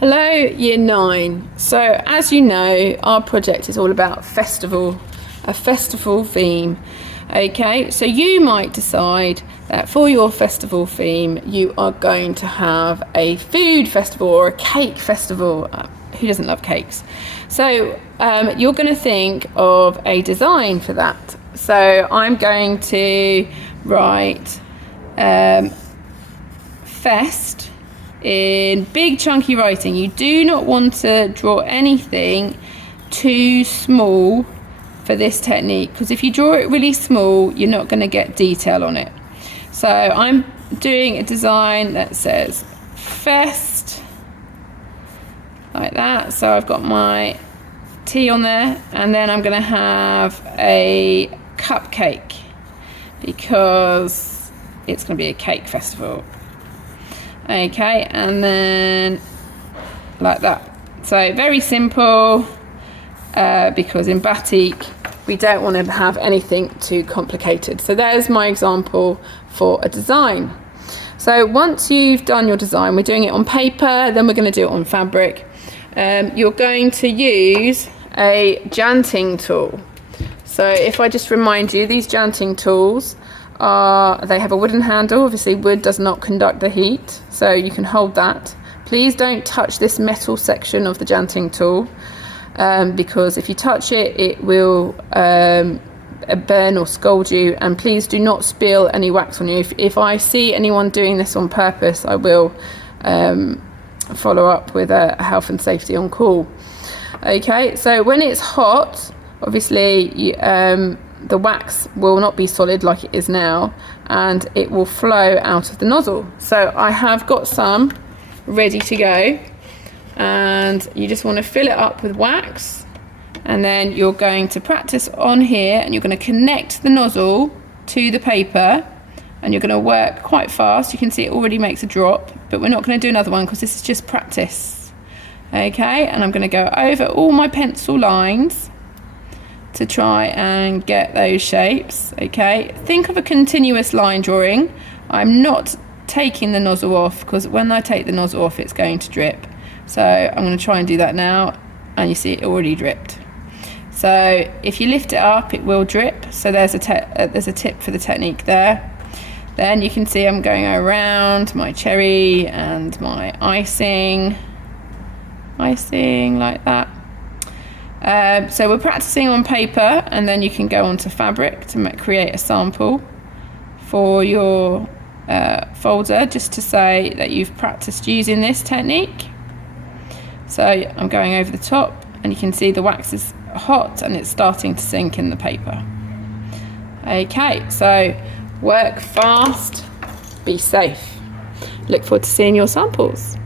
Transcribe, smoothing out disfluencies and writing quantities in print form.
Hello, Year 9. So, as you know, our project is all about a festival theme. Okay, so you might decide that for your festival theme, you are going to have a food festival or a cake festival. Who doesn't love cakes? So, you're going to think of a design for that. So, I'm going to write fest in big chunky writing. You do not want to draw anything too small for this technique, because if you draw it really small, you're not going to get detail on it. So I'm doing a design that says fest like that. So I've got my T on there, and then I'm going to have a cupcake because it's going to be a cake festival. Okay, and then like that. So very simple, because in batik we don't want to have anything too complicated. So there's my example for a design. So once you've done your design, we're doing it on paper, then we're going to do it on fabric. You're going to use a janting tool. So if I just remind you, these janting tools they have a wooden handle. Obviously wood does not conduct the heat, so you can hold that. Please don't touch this metal section of the janting tool, because if you touch it, it will burn or scald you, and please do not spill any wax on you. If I see anyone doing this on purpose, I will follow up with a health and safety on call. Okay, so when it's hot, obviously the wax will not be solid like it is now, and it will flow out of the nozzle. So I have got some ready to go, and you just want to fill it up with wax, and then you're going to practice on here, and you're going to connect the nozzle to the paper, and you're going to work quite fast. You can see it already makes a drop, but we're not going to do another one because this is just practice. Okay, and I'm going to go over all my pencil lines to try and get those shapes. Okay, think of a continuous line drawing. I'm not taking the nozzle off, because when I take the nozzle off, it's going to drip. So I'm going to try and do that now, and you see it already dripped. So if you lift it up, it will drip. So there's a tip for the technique there. Then you can see I'm going around my cherry and my icing like that. So we're practicing on paper, and then you can go onto fabric to create a sample for your folder, just to say that you've practiced using this technique. So I'm going over the top, and you can see the wax is hot and it's starting to sink in the paper. Okay, so work fast, be safe. Look forward to seeing your samples.